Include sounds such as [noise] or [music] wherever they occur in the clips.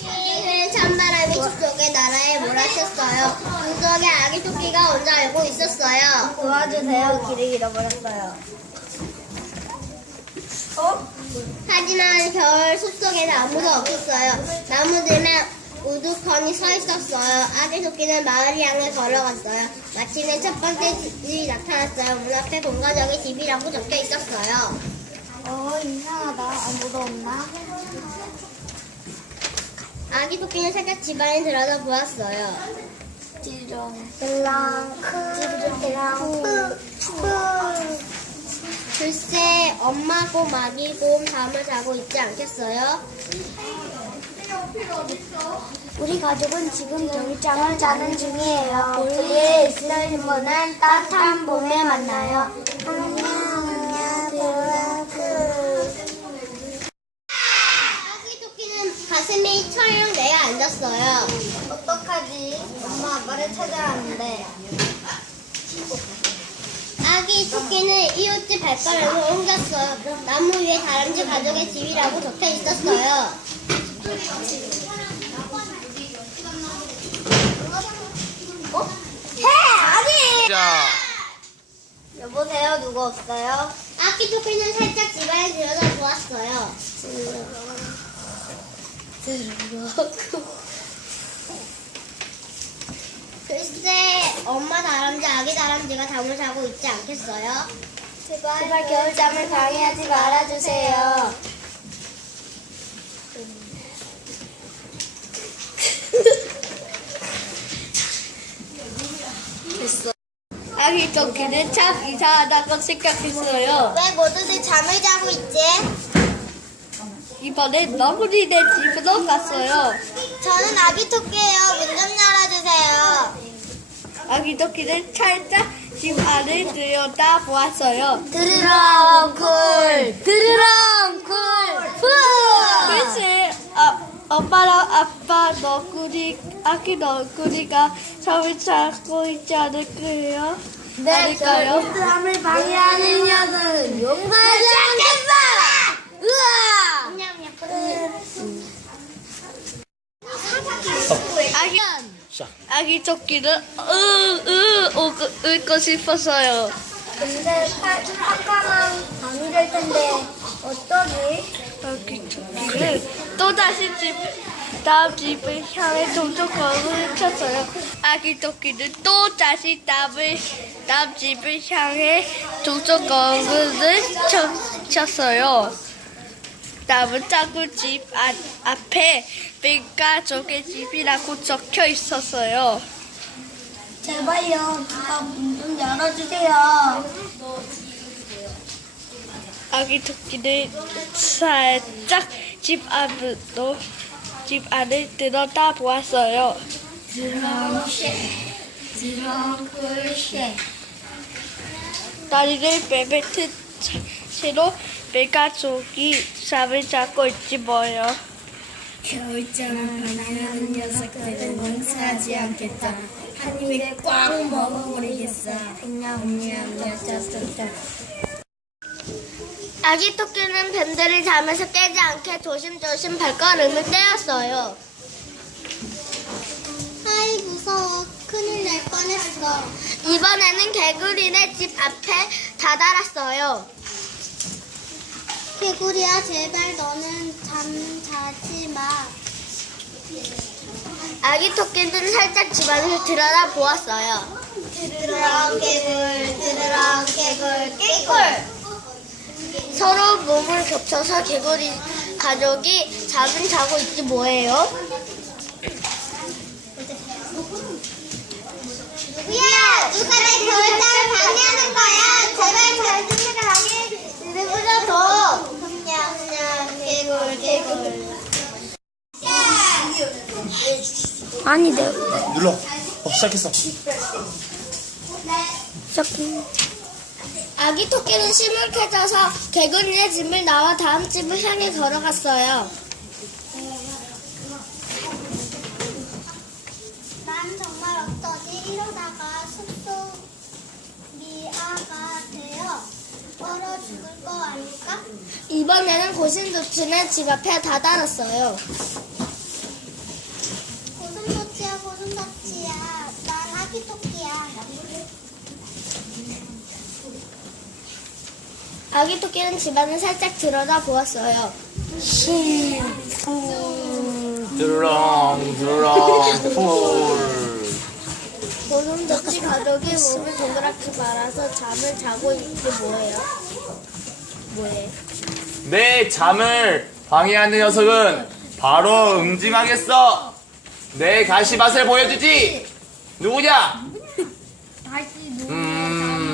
이후에 찬바람이 숲속의 나라에 몰아쳤어요. 숲속에 아기 토끼가 혼자 알고 있었어요. 도와주세요. 길을 잃어버렸어요. 어? 하지만 겨울 숲속에는 아무도 없었어요. 나무들만 우두커니 서 있었어요. 아기 토끼는 마을 향해 걸어갔어요. 마침내 첫 번째 집이 나타났어요. 문 앞에 공가적인 집이라고 적혀 있었어요. 어, 이상하다. 아무도 없나? 아기 토끼는 살짝 집안에 들어가 보았어요. 찌렁. 찌렁. 찌렁. 글쎄 엄마고 아기고 잠을 자고 있지 않겠어요? 우리 가족은 지금 겨울잠을 자는 중이에요. 우리의 있을 신부는 따뜻한 봄에 만나요. 안녕, 안녕, 브라크. 아기 토끼는 가슴이 철렁 내어 앉았어요. 어떡하지? 엄마 아빠를 찾아왔는데. 아기 토끼는 이웃집 발가락으로 옮겼어요. 나무 위에 다람쥐 가족의 집이라고 적혀 있었어요. 어? 해! 아니! 자, 여보세요, 누구 없어요? 아기 토끼는 살짝 집안에 들여다 보았어요. 글쎄 [laughs] 엄마 다람쥐 아기 다람쥐가 잠을 자고 있지 않겠어요? 제발, 제발 겨울잠을 방해하지 말아주세요. [laughs] 아기 토끼는 참 이상하다고 생각했어요. 왜 모두들 잠을 자고 있지? 이번엔 너구리네 집으로 갔어요. 저는 아기 토끼예요. 문좀 열어주세요. 아기 토끼는 살짝 집 안을 들여다 보았어요. 드르렁 쿨! 드르렁 쿨! 푸! 글쎄, 아, 엄마랑 아빠 너구리, 아기 너구리가 잠을 자고 있지 않을까요? 내 않을까요? 겨울잠을 방해하는 녀석은 용서하지 않겠어! 으아! 아기, 시작. 아기 토끼는 으, 으, 오고, 울고 싶었어요. 근데 아까만 밤이 될 텐데 어쩌지? 아기 토끼는 또다시 집, 다음 집을 향해 동쪽 걸음을 쳤어요. 아기 토끼는 또 다시 다음을, 다음 집을 향해 동쪽 걸음을 쳐, 쳤어요. 작은 집 앞, 앞에 민가족의 집이라고 적혀 있었어요. 제발요, 누가 문좀 열어주세요. 아기 토끼는 살짝 집 안으로 집 안을 들여다 보았어요. 다리를 베베트 채로 메가족이 잠을 자고 있지 뭐요. 겨울잠을 방해하는 녀석들은 용서하지 않겠다. 한 입에 꽉 먹어버리겠어. 안녕, 안녕, 짜짜짜. 아기 토끼는 뱀들을 잠에서 깨지 않게 조심조심 발걸음을 떼었어요. 아이 무서워. 큰일 날 뻔했어. 이번에는 개구리네 집 앞에 다다랐어요. 개구리야 제발 너는 잠 자지 마. 아기 토끼는 살짝 집안을 들여다 보았어요. 드르렁 개굴 드르렁 개굴 개굴 서로 몸을 겹쳐서 개구리 가족이 잠을 자고 있지 뭐예요? 누구야? 누가 내 겨울잠을 방해하는 거야? 제발 겨울잠을 가게 내버려둬. 그냥 그냥 개굴 개굴. 아니, 내 눌러. 어, 시작했어. 아기 토끼는 시물해져서 개구리의 집을 나와 다음 집을 향해 걸어갔어요. 난 정말 어쩌지? 이러다가 숲속 미아가 되어 얼어 죽을 거 아닐까? 이번에는 고슴도치는 집 앞에 다다랐어요. 아기 토끼는 집안을 살짝 들여다 보았어요. 드르렁 드르렁 풀 고슴도치 가족이 몸을 동그랗게 말아서 잠을 자고 있는 게 뭐예요? 뭐예요? 내 잠을 방해하는 녀석은 바로 응징하겠어 내 가시밭을 보여주지 누구냐 음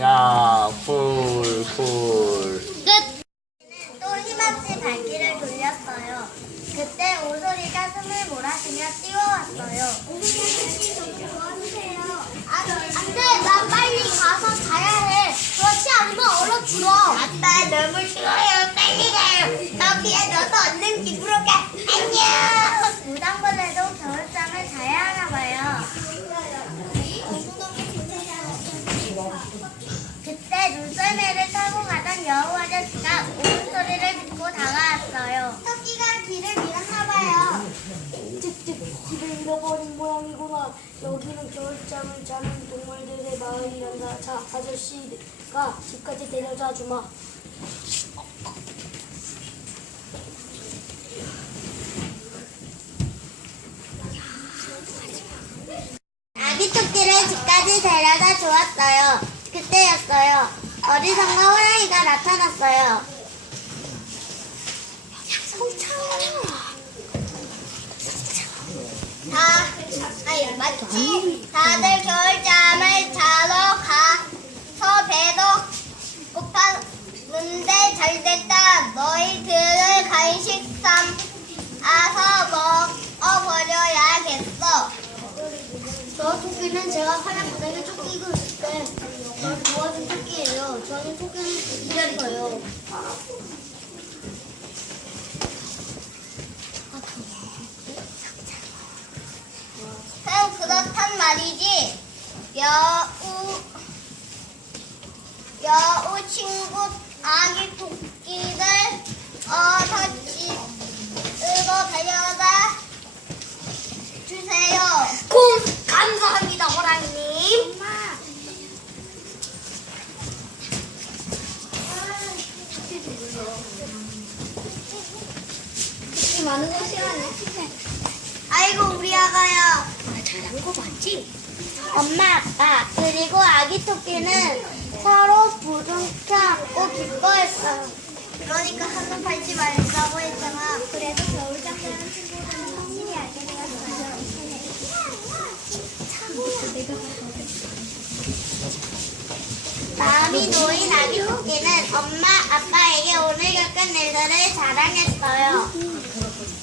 야 풀풀 또 힘없이 발길을 돌렸어요. 그때 오소리가 숨을 몰아쉬며 뛰어왔어요. 안, 안 돼! 나 빨리 가서 자야 해! 그렇지 않으면 얼어 죽어! 아빠 너무 싫어 여우 아저씨가 울음소리를 듣고 다가왔어요. 토끼가 길을 잃었나봐요. 틱틱 길을 잃어버린 모양이구나. 여기는 겨울잠을 자는 동물들의 마을이란다. 자, 아저씨가 집까지 데려다 주마. 아기 토끼를 집까지 데려다 주었어요. 그때였어요. 어디선가 호랑이가 나타났어요. 다, 아니, 마치 다들 겨울잠을 자러 가서 배도 고팠는데 잘 됐다. 너희들을 간식 삼아서 먹어버려야겠어. 저 토끼는 제가 파란 바닥에 쫓기고 있을 때 저를 도와준 그럼 그렇단 말이지. 여우 여우 친구 아기 토끼를 집으로 데려다 주세요. 고 감사합니다, 호랑님. 많은 거 싫어하네. 아이고 우리 아가야. 잘한 거 맞지? 엄마, 아빠 그리고 아기 토끼는 서로 부둥켜 안고 기뻐했어요. 그러니까 한눈 팔지 말자고 했잖아. 그래도 겨울 잠자는 친구들은 확실히 알게 되었어요. 마음이 놓인 아기 토끼는 엄마, 아빠에게 오늘 겪은 일들을 자랑했어요.